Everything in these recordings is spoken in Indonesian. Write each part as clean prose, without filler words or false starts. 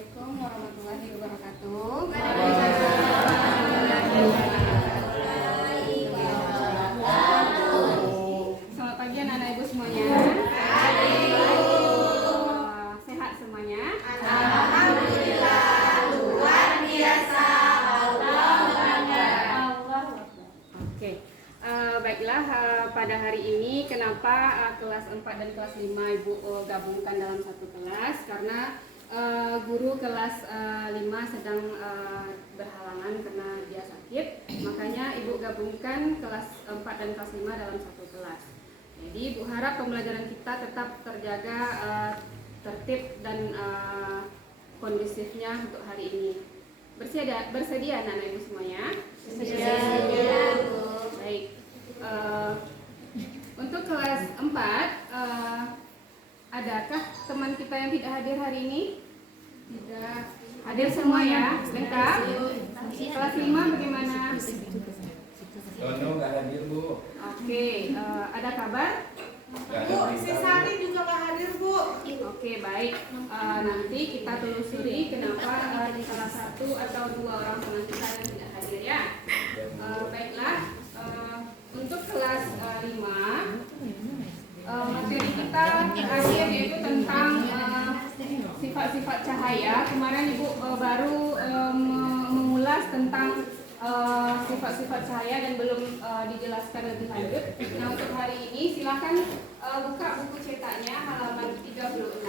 Assalamualaikum warahmatullahi wabarakatuh. Selamat pagi anak-anak ibu semuanya. Sehat semuanya? Alhamdulillah, luar biasa. Allah bangga. Oke. Baiklah, pada hari ini kenapa kelas 4 dan kelas 5 Ibu gabungkan dalam satu kelas? Karena guru kelas 5 sedang berhalangan karena dia sakit. Makanya Ibu gabungkan kelas 4 dan kelas 5 dalam satu kelas. Jadi Ibu harap pembelajaran kita tetap terjaga tertib dan kondusifnya untuk hari ini. Bersedia anak-anak ibu semuanya? Bersedia, Bu. Baik. Untuk kelas 4, adakah teman kita yang tidak hadir hari ini? Tidak. Hadir semua ya? Lengkap? Kelas 5 bagaimana? Dono nggak hadir, Bu. Oke, ada kabar? Bu, si Sari juga nggak hadir, Bu. Oke, baik. Nanti kita telusuri kenapa di salah satu atau dua orang teman kita yang tidak hadir ya. Baiklah, untuk kelas 5, materi kita terakhir yaitu tentang sifat-sifat cahaya. Kemarin Ibu baru mengulas tentang sifat-sifat cahaya dan belum dijelaskan lebih lanjut. Nah, untuk hari ini silakan buka buku cetaknya halaman 36.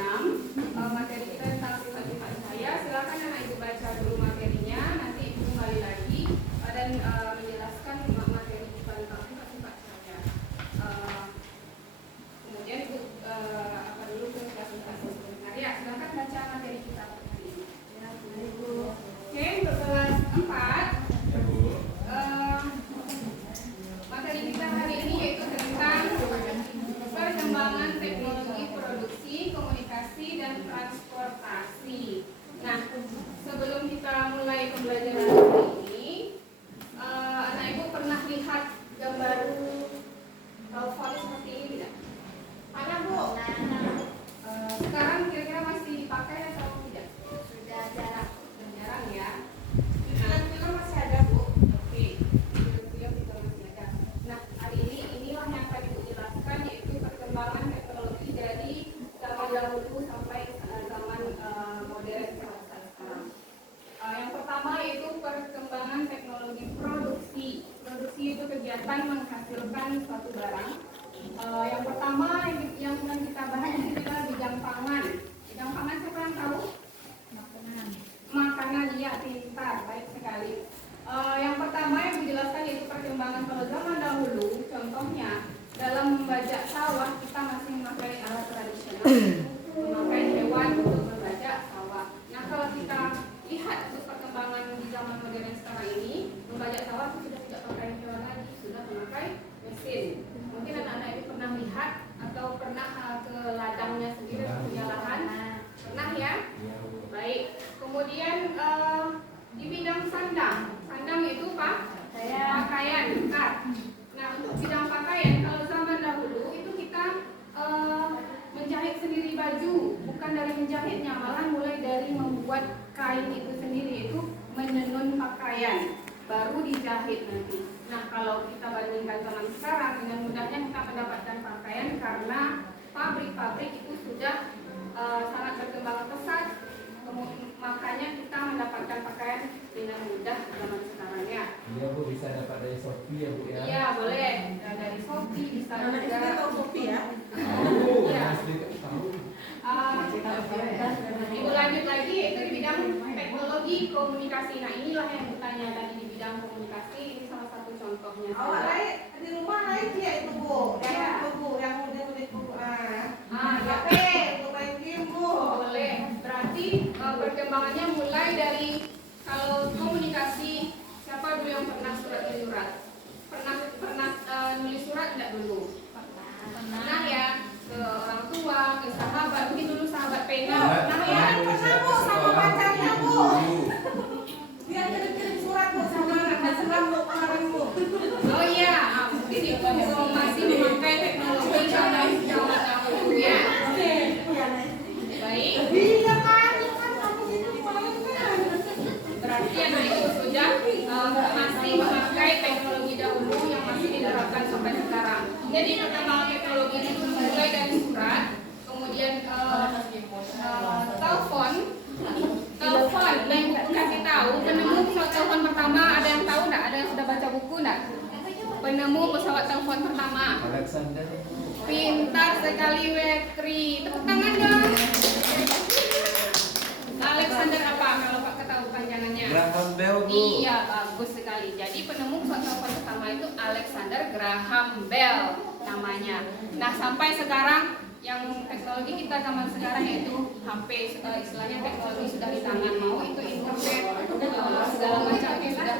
Materi kita tentang sifat-sifat cahaya. Silakan anak ibu baca dulu materinya, nanti ibu kembali lagi dan menjelaskan materi kita tentang sifat-sifat cahaya. Kemudian ibu apa dulu ke sifat-sifat sebentar ya. Silakan baca materi kita hari ini. Ya, Bu. Oke, untuk kelas 4. Ya, Bu. Materi kita hari ini yaitu tentang perkembangan teknologi produksi, komunikasi, dan transportasi. Nah, sebelum kita mulai pembelajaran hari ini, anak ibu pernah lihat gambar telepon seperti ini tidak? Mana, Bu? Sekarang kira-kira masih dipakai atau tidak? Sudah jarang. Jarang ya. Di film masih ada, Bu. Oke, film itu masih ada. Nah, hari ini inilah yang akan Ibu jelaskan yaitu perkembangan teknologi dari zaman dahulu sampai zaman modern saat sekarang. Yang pertama yaitu perkembangan teknologi produksi. Produksi itu kegiatan menghasilkan suatu barang. Yang pertama yang akan kita bahas itu adalah bidang pangan. Bidang pangan siapa yang tahu? Makanan, ya, pintar, baik sekali. Yang pertama yang dijelaskan yaitu perkembangan pada zaman dahulu. Contohnya dalam membajak sawah kita masih memakai alat tradisional, memakai hewan untuk membajak sawah. Nah, kalau kita lihat untuk perkembangan di zaman modern sekarang ini, membajak sawah itu sudah tidak pakai hewan lagi, sudah memakai mesin. Mungkin anak-anak ini pernah lihat atau pernah ke ladangnya sendiri atau punya lahan? Pernah ya? Ya, Bu. Baik. Kemudian di bidang sandang itu pakaian, benar. Nah, untuk bidang pakaian, kalau zaman dahulu itu kita menjahit sendiri baju, bukan dari menjahitnya, malah mulai dari membuat kain itu sendiri, itu menenun pakaian, baru dijahit nanti. Nah, kalau kita bandingkan zaman sekarang, dengan mudahnya kita mendapatkan pakaian karena pabrik-pabrik itu sudah sangat berkembang pesat. Makanya kita mendapatkan pakaian dengan mudah zaman sekarang ya. Iya, Bu, bisa dapat dari Shopee ya, Bu ya. Iya, boleh. Nah, dari Shopee bisa Anak juga. SD tahu kopi ya? Tahu, Iya. Mas Dik tahu. Ibu lanjut lagi yaitu di bidang teknologi komunikasi. Nah, inilah yang bertanya tadi di bidang komunikasi. Ini salah satu contohnya. Awak lain di rumah lain dia itu, Bu. Ya. Yang itu, Bu, yang udah Bu. Ya. HP untuk main game, Bu. Boleh. Berarti perkembangannya mulai dari kalau komunikasi, siapa dulu yang pernah surat? Pernah nulis surat enggak dulu? Pernah ya, ke orang tua, ke sahabat, mungkin dulu sahabat pegang. Pernah ya? Pernah, Bu, sama pacarnya, Bu. Dia kirim surat, Bu, sama Bu kemarin, Bu. Oh iya, mungkin itu masih memakai teknologi zaman dahulu ya. Baik. Iya kan kamu gitu, Bu. Jadi perkembangan teknologi itu mulai dari surat, kemudian telepon. Nah ibu kasih tahu penemu pesawat telepon pertama, ada yang tahu nggak? Ada yang sudah baca buku nggak? Penemu pesawat telepon pertama. Alexander. Pintar sekali Wekri. Tepuk tangan dong. Alexander apa kalau Pak ketahui panjangannya? Graham Bell, Bu. Iya, bagus sekali. Jadi penemu pesawat telepon pertama itu Alexander Graham Bell namanya. Nah, sampai sekarang yang teknologi kita zaman sekarang yaitu HP, istilahnya teknologi sudah di tangan, mau itu internet, segala macam itu sudah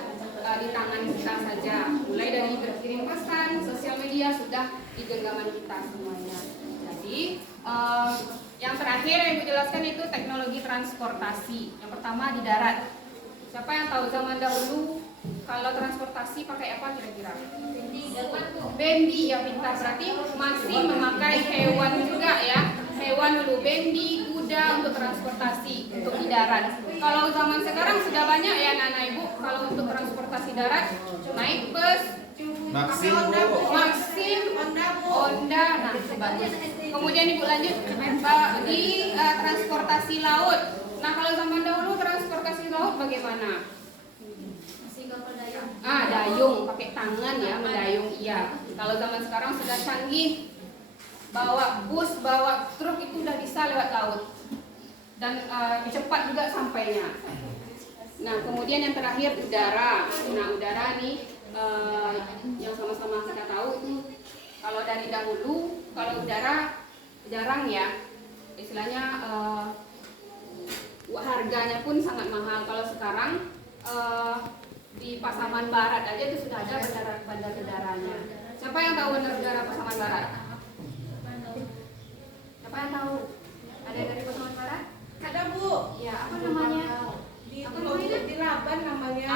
di tangan kita saja. Mulai dari berkirim pesan, sosial media sudah di genggaman kita semuanya. Jadi yang terakhir yang Ibu jelaskan itu teknologi transportasi. Yang pertama di darat. Siapa yang tahu zaman dahulu kalau transportasi pakai apa kira-kira? Bendi, ya pintar. Berarti masih memakai hewan juga ya. Hewan dulu, bendi, kuda untuk transportasi untuk di darat. Kalau zaman sekarang sudah banyak ya anak-anak Ibu. Kalau untuk transportasi darat naik bus, Maxim, Bu. Maxim, Honda, nah bagus. Kemudian Ibu lanjut di transportasi laut. Nah kalau zaman dahulu transportasi laut bagaimana? Dayung, pakai tangan ya, mendayung iya. Kalau zaman sekarang sudah canggih, bawa bus, bawa truk itu udah bisa lewat laut dan cepat juga sampainya. Nah kemudian yang terakhir udara. Nah udara nih yang sama-sama kita tahu itu kalau dari dahulu kalau udara jarang ya, istilahnya harganya pun sangat mahal. Kalau sekarang di Pasaman Barat aja itu sudah ada bandar udaranya. Siapa yang tahu bandar udara Pasaman Barat? Siapa yang tahu? Ada dari Pasaman Barat? Ada Bu. Ya, apa namanya? Di Laban namanya.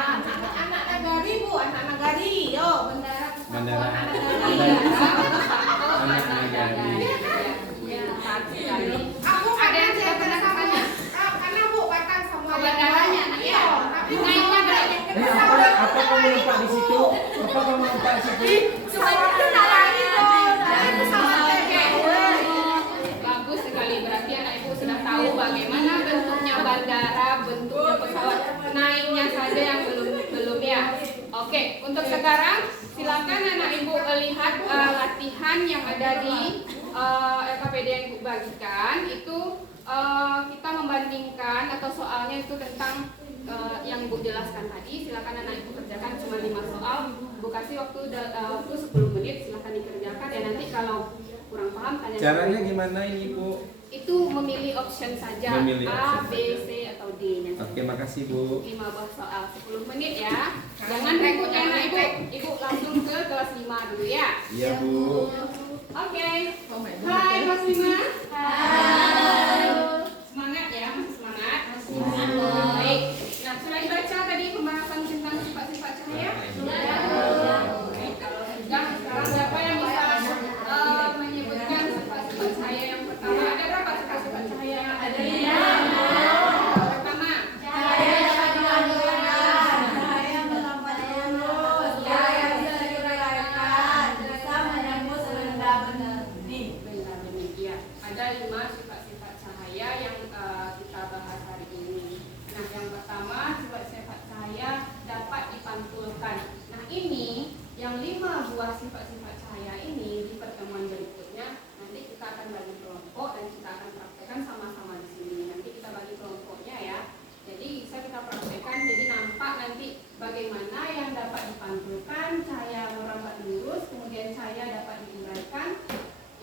Anak Nagari Bu, anak Nagari. Yo, Bandara. Anak Nagari. Anak Nagari. Iya, sekali. Ada yang sudah pernah ke sana? Karena Bu Batam sama Bandaranya, iya. Tapi naiknya berapa? Apa kamu lupa di situ? Apa kamu lupa di situ? Bagus sekali, berarti anak ibu sudah tahu bagaimana bentuknya bandara, bentuknya pesawat, naiknya saja yang belum ya. Oke, untuk sekarang silakan anak ibu lihat latihan yang ada di LKPD yang ibu bagikan. Itu kita membandingkan atau soalnya itu tentang yang Ibu jelaskan tadi. Silakan anak Ibu kerjakan cuma 5 soal. Ibu kasih waktu 10 menit, silakan dikerjakan ya. Nanti kalau kurang paham tanya. Caranya gimana ini, Bu? Itu memilih option saja. Memilih A, option B, C atau D-nya. Oke, makasih, Bu. 5 buah soal 10 menit ya. Jangan rekutnya anak Ibu. Ibu langsung ke kelas 5 dulu ya. Iya, Bu. Oke. Hai Mas Bima. Hai. Semangat ya, masih semangat. Baik. Nah, sudah dibaca tadi pembahasan tentang sifat-sifat cahaya? Sudah. Baik, kalau sudah, sekarang siapa yang bisa menyebutkan sifat-sifat cahaya yang pertama? Ada berapa sifat-sifat cahaya yang ada? Pertama, cahaya dapat dilanjutkan, cahaya melambat lurus, cahaya bisa diuraikan, bisa menembus benda-benda bening. Ya, ada 5 sifat-sifat cahaya yang kita bahas hari ini. Nah, yang pertama sifat-sifat cahaya dapat dipantulkan. Nah, ini yang 5 buah sifat-sifat cahaya ini di pertemuan berikutnya nanti kita akan bagi kelompok dan kita akan praktekkan sama-sama di sini. Nanti kita bagi kelompoknya ya. Jadi bisa kita praktekkan. Jadi nampak nanti bagaimana yang dapat dipantulkan, cahaya merambat lurus, kemudian cahaya dapat diuraikan.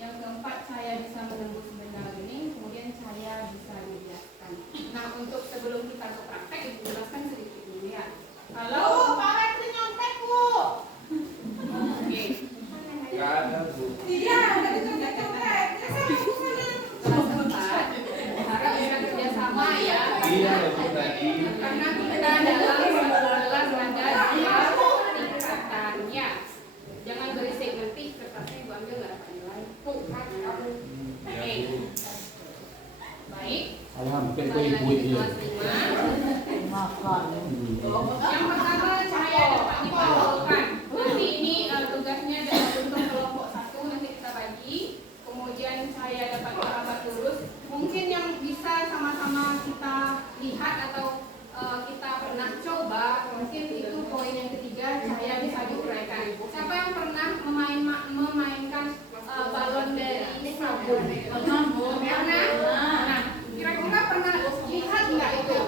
Yang keempat, cahaya bisa menembus benda bening, kemudian cahaya bisa dibiaskan. Nah, untuk sebelum kita ke praktek, Ibu jelaskan sedikit dulu ya. Kalau Pak Wekri nyontek Bu. oke, Nggak ada, Bu. Iya, tadi nyontek-nyontek. kelas 4, harap bisa kerjasama ya. Iya, Bu, tadi. Karena kita dalam kelas ada 2 tingkatan ya. Jangan berisik, nanti kertasnya Ibu ambil nggak dapat nilai. Oke. Baik. Alhamdulillah, Kembali Ibu lagi ke ini. kelas 5. Yang pertama cahaya dapat dipantulkan. Nanti ini tugasnya untuk kelompok 1 nanti saya dapat sahabat lurus, mungkin yang bisa sama-sama kita lihat atau kita pernah coba, mungkin itu poin yang ketiga, cahaya bisa diuraikan. Siapa yang pernah memainkan balon dari sabun? Pernah? Nah, kira-kira pernah lihat nggak itu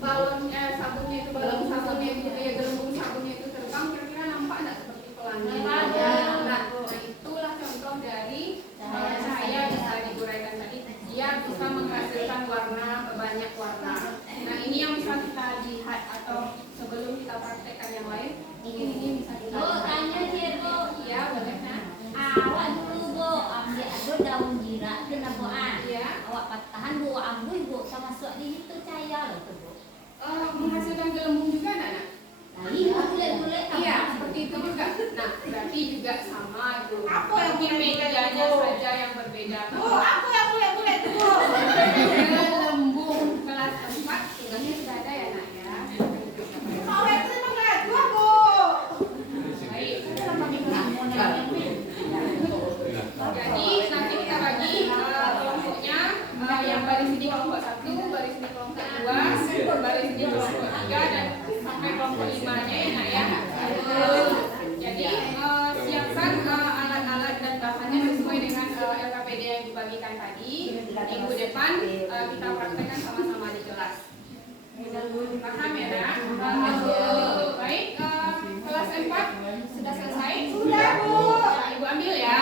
balonnya sabunnya itu, balon sabunnya itu, ya gelembung sabunnya itu terbang, kira-kira nampak nggak seperti pelangi? Nah, itulah contoh dari cahaya bisa diuraikan tadi. Dia bisa menghasilkan warna, banyak warna. Nah, ini yang bisa kita lihat atau sebelum kita praktekkan yang lain, mungkin ini bisa kita Bu, lihat. tanya dia, Bu. Iya, boleh nah. Awak dulu, Bu, ambil ada daun jirak tu nak Bu. Iya. Awak patahan Bu, ambil Bu, sama masuk di situ cahaya loh tu Bu. Menghasilkan gelembung juga, Nana? Nah, iya, boleh-boleh. Iya, seperti itu juga. Nah, berarti juga sama itu. Apa yang Mungkin boleh-boleh, medianya Bu? saja yang berbeda. Bu, aku yang boleh tuh, Bu. Gelembung kelas 4 tugasnya sudah ada ya, Nak ya. Mau yang terima nggak? Dua, Bu. Baik, jadi nanti kita bagi kelompoknya, yang baris ini kelompok 1, baris ini kelompok 2, baris ini kelompok 3 dan sampai kelompok 5-nya ya, Nak ya. Jadi siapkan alat-alat dan bahannya sesuai dengan LKPD yang dibagikan tadi. Minggu depan kita praktekkan sama-sama di kelas. Paham ya, Nak? Baik, kelas 4 sudah selesai? Sudah, Bu. Nah, Ibu ambil ya.